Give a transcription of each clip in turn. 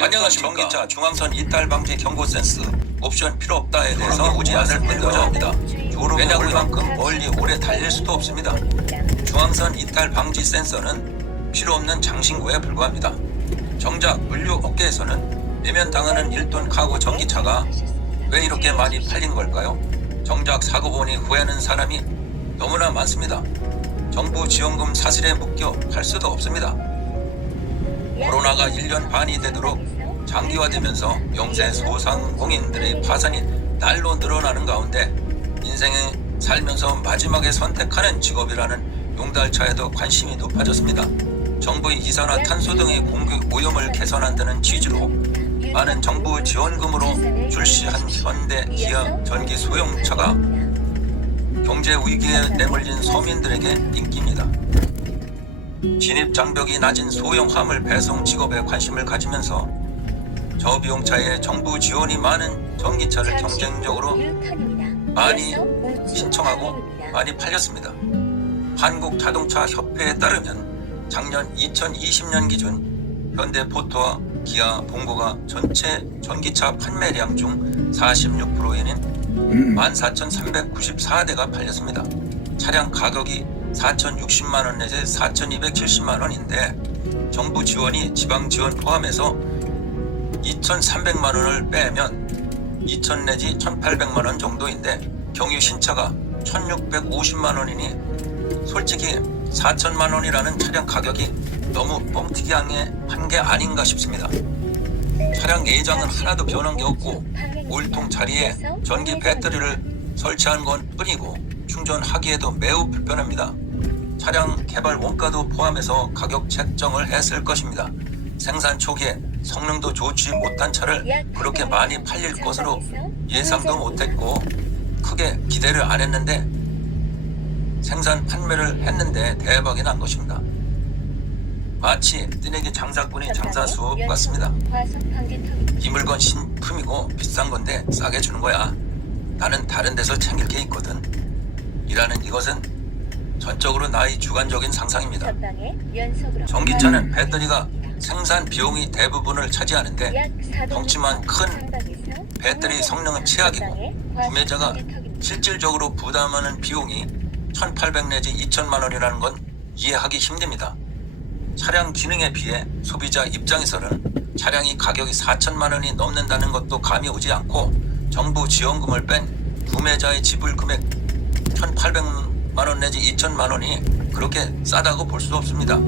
안녕하십니까. 전기차 중앙선 이탈 방지 경고 센스 옵션 필요 없다에 대해서 오지 않을 분들자입니다. 왜냐고 이만큼 멀리 오래 달릴 수도 없습니다. 중앙선 이탈 방지 센서는 필요 없는 장신구에 불과합니다. 정작 물류 업계에서는 내면 당하는 1톤 카고 전기차가 왜 이렇게 많이 팔린 걸까요? 정작 사고 보니 후회하는 사람이 너무나 많습니다. 정부 지원금 사슬에 묶여 팔 수도 없습니다. 코로나가 1년 반이 되도록 장기화되면서 영세 소상공인들의 파산이 날로 늘어나는 가운데 인생에 살면서 마지막에 선택하는 직업이라는 용달차에도 관심이 높아졌습니다. 정부의 이산화탄소 등의 공기 오염을 개선한다는 취지로 많은 정부 지원금으로 출시한 현대 기아 전기 소형차가 경제 위기에 내몰린 서민들에게 인기입니다. 진입 장벽이 낮은 소형 화물 배송 직업에 관심을 가지면서 저비용차에 정부 지원이 많은 전기차를 경쟁적으로 많이 신청하고 많이 팔렸습니다. 한국자동차협회에 따르면 작년 2020년 기준 현대포토와 기아, 봉고가 전체 전기차 판매량 중 46%인 14,394대가 팔렸습니다. 차량 가격이 4,060만원 내지 4,270만원인데 정부 지원이 지방 지원 포함해서 2,300만원을 빼면 2,000 내지 1,800만원 정도인데 경유 신차가 1,650만원이니 솔직히 4,000만원이라는 차량 가격이 너무 뻥튀기 한 게 아닌가 싶습니다. 차량 내장은 하나도 변한 게 없고 오일통 자리에 전기 배터리를 설치한 건 뿐이고 충전하기에도 매우 불편합니다. 차량 개발 원가도 포함해서 가격 책정을 했을 것입니다. 생산 초기에 성능도 좋지 못한 차를 그렇게 많이 팔릴 것으로 예상도 못했고 크게 기대를 안 했는데 생산 판매를 했는데 대박이 난 것입니다. 마치 뜨내기 장사꾼의 장사 수업 같습니다. 이 물건 신품이고 비싼 건데 싸게 주는 거야. 나는 다른 데서 챙길 게 있거든. 이라는 이것은 전적으로 나의 주관적인 상상입니다. 전기차는 배터리가 생산 비용이 대부분을 차지하는데 덩치만 큰 배터리 성능은 최악이고 구매자가 실질적으로 부담하는 비용이 1,800 내지 2,000만 원이라는 건 이해하기 힘듭니다. 차량 기능에 비해 소비자 입장에서는 차량이 가격이 4,000만 원이 넘는다는 것도 감이 오지 않고 정부 지원금을 뺀 구매자의 지불 금액 1,800만 원 내지 2,000만 원이 그렇게 싸다고 볼 수 없습니다.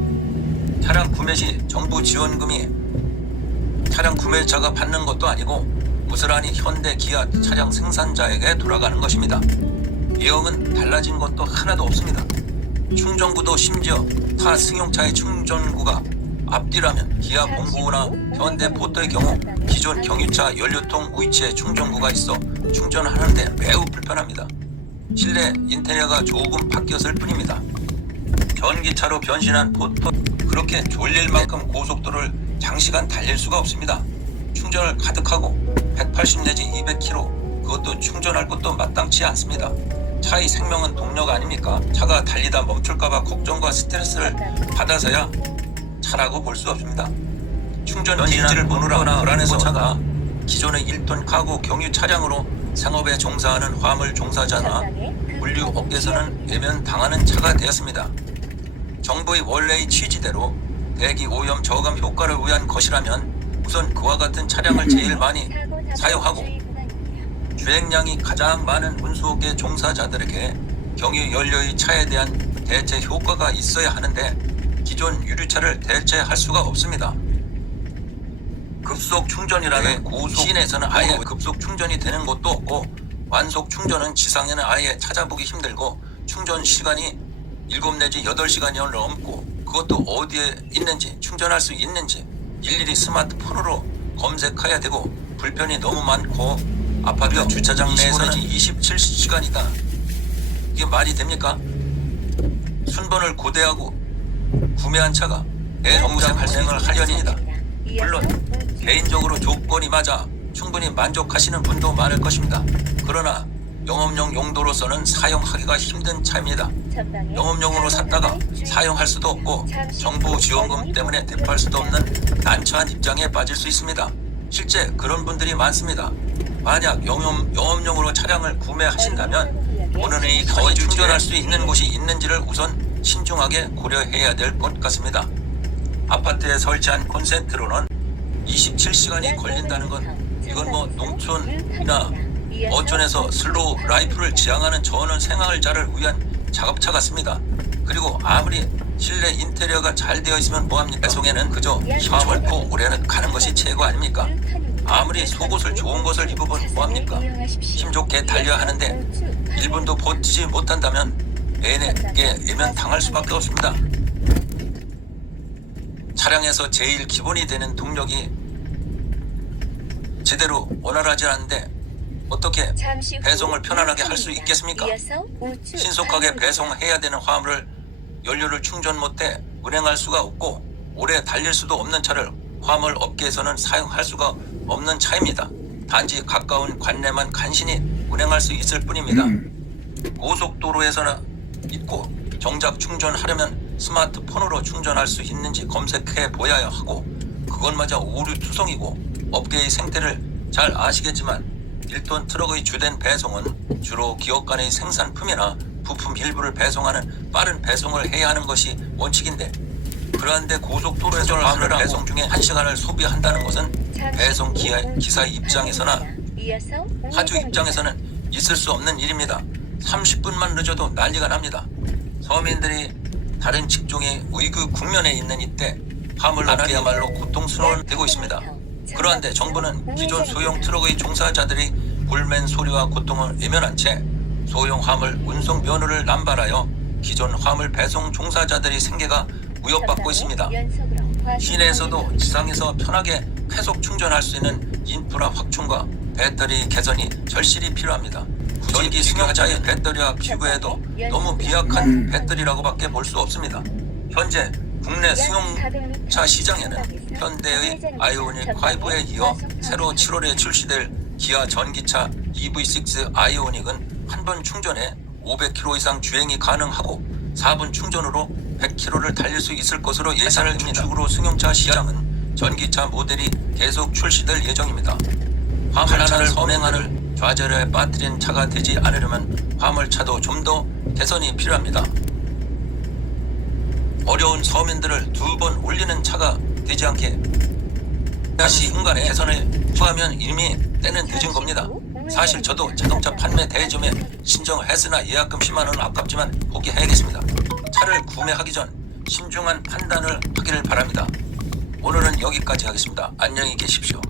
차량 구매 시 정부 지원금이 차량 구매자가 받는 것도 아니고 고스란히 현대 기아 차량 생산자에게 돌아가는 것입니다. 내용은 달라진 것도 하나도 없습니다. 충전구도 심지어 타 승용차의 충전구가 앞뒤라면 기아 봉고나 현대 포터의 경우 기존 경유차 연료통 위치에 충전구가 있어 충전하는데 매우 불편합니다. 실내 인테리어가 조금 바뀌었을 뿐입니다. 전기차로 변신한 포터 그렇게 졸릴 만큼 고속도로를 장시간 달릴 수가 없습니다. 충전을 가득하고 180 내지 200km 그것도 충전할 것도 마땅치 않습니다. 차의 생명은 동력 아닙니까? 차가 달리다 멈출까봐 걱정과 스트레스를 받아서야 차라고 볼 수 없습니다. 충전 인지를 보느라 불안해서 차가 기존의 1톤 카고 경유 차량으로 생업에 종사하는 화물 종사자나 물류 업계에서는 외면 당하는 차가 되었습니다. 정부의 원래의 취지대로 대기 오염 저감 효과를 위한 것이라면 우선 그와 같은 차량을 제일 많이 사용하고 주행량이 가장 많은 운수업계 종사자들에게 경유 연료의 차에 대한 대체 효과가 있어야 하는데 기존 유류차를 대체할 수가 없습니다. 급속 충전이라는 고속 시내에서는 아예 급속 충전이 되는 것도 없고 완속 충전은 지상에는 아예 찾아보기 힘들고 충전 시간이 7 내지 8시간이 넘고 그것도 어디에 있는지 충전할 수 있는지 일일이 스마트폰으로 검색해야 되고 불편이 너무 많고 아파트 주차장 내에서는 27시간이다. 이게 말이 됩니까? 순번을 고대하고 구매한 차가 대정세 발생을 하려니이다. 물론 개인적으로 조건이 맞아 충분히 만족하시는 분도 많을 것입니다. 그러나 영업용 용도로서는 사용하기가 힘든 차입니다. 영업용으로 샀다가 사용할 수도 없고 정부 지원금 때문에 대표할 수도 없는 난처한 입장에 빠질 수 있습니다. 실제 그런 분들이 많습니다. 만약 영업용으로 차량을 구매하신다면 오늘이 거의 충전할 수 있는 곳이 있는지를 우선 신중하게 고려해야 될 것 같습니다. 아파트에 설치한 콘센트로는 27시간이 걸린다는 건 이건 뭐 농촌이나 어촌에서 슬로우 라이프를 지향하는 전원 생활자를 위한 작업차 같습니다. 그리고 아무리 실내 인테리어가 잘 되어 있으면 뭐합니까? 배송에는 그저 힘 좋고 오래는 가는 것이 최고 아닙니까? 아무리 속옷을 좋은 것을 입으면 뭐합니까? 힘 좋게 달려야 하는데 1분도 버티지 못한다면 애에게 애면 당할 수밖에 없습니다. 차량에서 제일 기본이 되는 동력이 제대로 원활하지 않은데 어떻게 배송을 편안하게 할 수 있겠습니까? 신속하게 배송해야 되는 화물을 연료를 충전 못해 운행할 수가 없고 오래 달릴 수도 없는 차를 화물 업계에서는 사용할 수가 없는 차입니다. 단지 가까운 관내만 간신히 운행할 수 있을 뿐입니다. 고속도로에서나 있고 정작 충전하려면 스마트폰으로 충전할 수 있는지 검색해 보아야 하고 그것마저 오류투성이고 업계의 생태를 잘 아시겠지만 1톤 트럭의 주된 배송은 주로 기업 간의 생산품이나 부품 일부를 배송하는 빠른 배송을 해야 하는 것이 원칙인데 그러한데 고속도로에서 화물을 배송 중에 1시간을 소비한다는 것은 배송 기사의 입장에서나 하주 입장에서는 있을 수 없는 일입니다. 30분만 늦어도 난리가 납니다. 서민들이 다른 직종의 위기 국면에 있는 이때 화물 업계야말로 고통스러워되고 있습니다. 그러한데 정부는 기존 소형 트럭의 종사자들이 불맨 소리와 고통을 외면한 채 소형 화물 운송 면허를 남발하여 기존 화물 배송 종사자들의 생계가 위협받고 있습니다. 시내에서도 지상에서 편하게 계속 충전할 수 있는 인프라 확충과 배터리 개선이 절실히 필요합니다. 전기 승용차의 배터리와 비교해도 너무 미약한 배터리라고밖에 볼 수 없습니다. 현재 국내 승용차 시장에는 현대의 아이오닉 5에 이어 새로 7월에 출시될 기아 전기차 EV6 아이오닉은 한 번 충전에 500km 이상 주행이 가능하고 4분 충전으로 100km를 달릴 수 있을 것으로 예상을 주축으로 승용차 시장은 전기차 모델이 계속 출시될 예정입니다. 화물 하나를 운행하는 좌절에 빠뜨린 차가 되지 않으려면 화물차도 좀 더 개선이 필요합니다. 어려운 서민들을 2번 올리는 차가 되지 않게 다시 순간에 개선을 추하면 이미 때는 늦은 겁니다. 사실 저도 자동차 판매 대리점에 신청을 했으나 예약금 10만 원은 아깝지만 포기해야겠습니다. 차를 구매하기 전 신중한 판단을 하기를 바랍니다. 오늘은 여기까지 하겠습니다. 안녕히 계십시오.